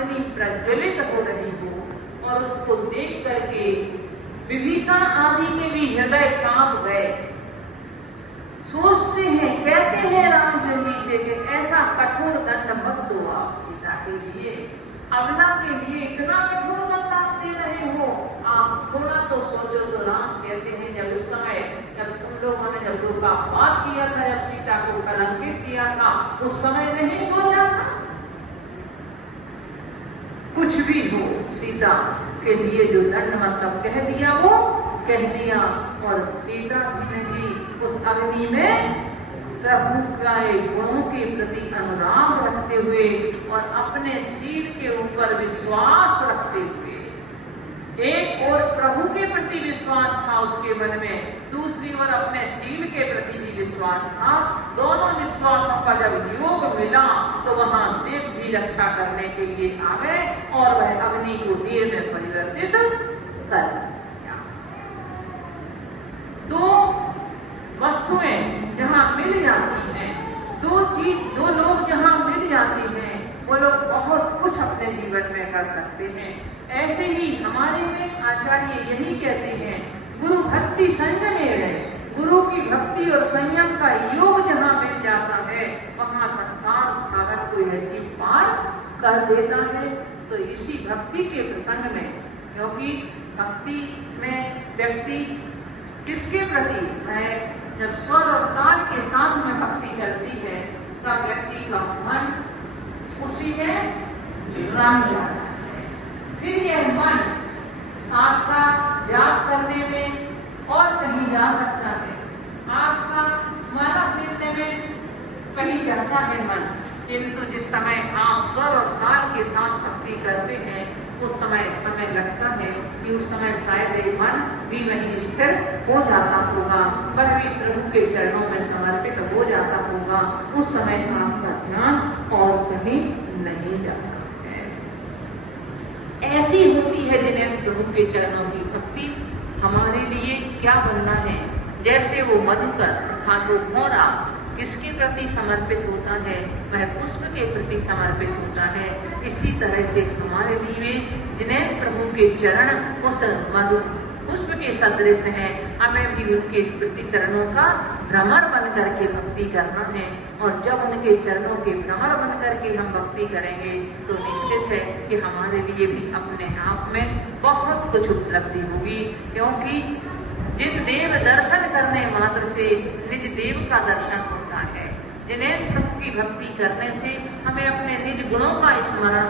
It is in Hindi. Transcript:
अग्नि प्रज्वलित हो रही हो और उसको देख करके विभीषण आदि के भी हृदय कांप गए। सोचते हैं, कहते हैं रामचंद्र जी से कि ऐसा कठोर दंड मत दो आप सीता के लिए, अबला के लिए इतना कठोर दंड आप दे रहे हो, आप थोड़ा तो सोचो। तो राम कहते हैं जब उस समय जब तुम लोगों ने जब लोकापवाद किया था, जब सीता को कलंकित किया था, उस समय नहीं सोचा था? कुछ भी हो, सीता के लिए जो दंड मतलब कह दिया वो कह दिया। और सीता भी नहीं उस अग्नि में प्रभु का गुणों के प्रति अनुराग रखते हुए और अपने शील के ऊपर विश्वास रखते हुए, एक और प्रभु के प्रति विश्वास था उसके मन में, दूसरी ओर अपने शील के प्रति भी विश्वास था। दोनों विश्वासों का जब योग मिला तो वहां देव भी रक्षा करने के लिए आ गए और वह अग्नि को देव में परिवर्तित कर दिया। दो वस्तुएं जहां मिल जाती हैं, दो लोग जहां मिल जाते हैं, वो लोग बहुत कुछ अपने जीवन में कर सकते हैं। ऐसे ही हमारे में आचार्य यही कहते हैं, गुरु भक्ति संयम है। गुरु की भक्ति और संयम का योग जहां मिल जाता है, वहां संसार सागर को यह जीव पार कर देता है। तो इसी भक्ति के प्रसंग में, क्योंकि भक्ति में व्यक्ति किसके प्रति है, जब स्वर और ताल के साथ में भक्ति चलती है तब व्यक्ति का मन उसी में रंग जाता है। फिर यह मन आपका जाप करने में और कहीं जा सकता है, आपका माला फिरने में कहीं जाता है मन, किंतु जिस समय आप स्वर और ताल के साथ भक्ति करते हैं उस समय हमें लगता है कि उस समय शायद एक मन भी वहीं स्थिर हो जाता होगा, वह भी प्रभु के चरणों में समर्पित हो जाता होगा। उस समय आपका ध्यान और कहीं नहीं जाता है। ऐसी होती है जिन्हें प्रभु के चरणों की भक्ति। हमारे लिए क्या बनना है, जैसे वो मधुकर अर्थात वो भौरा किसके प्रति समर्पित होता है, वह पुष्प के प्रति समर्पित होता है। इसी तरह से हमारे लिए जिन्हें प्रभु के चरण उस मधु पुष्प के सदृश है, हमें भी उनके प्रति चरणों का भ्रमर बन करके भक्ति करना है। और जब उनके चरणों के भ्रमर बन करके हम भक्ति करेंगे तो निश्चित है कि हमारे लिए भी अपने आप में बहुत कुछ उपलब्धि होगी। क्योंकि जिन देव दर्शन करने मात्र से निज देव का दर्शन होता है, जिन्हें प्रभु की भक्ति करने से हमें अपने निज गुणों का स्मरण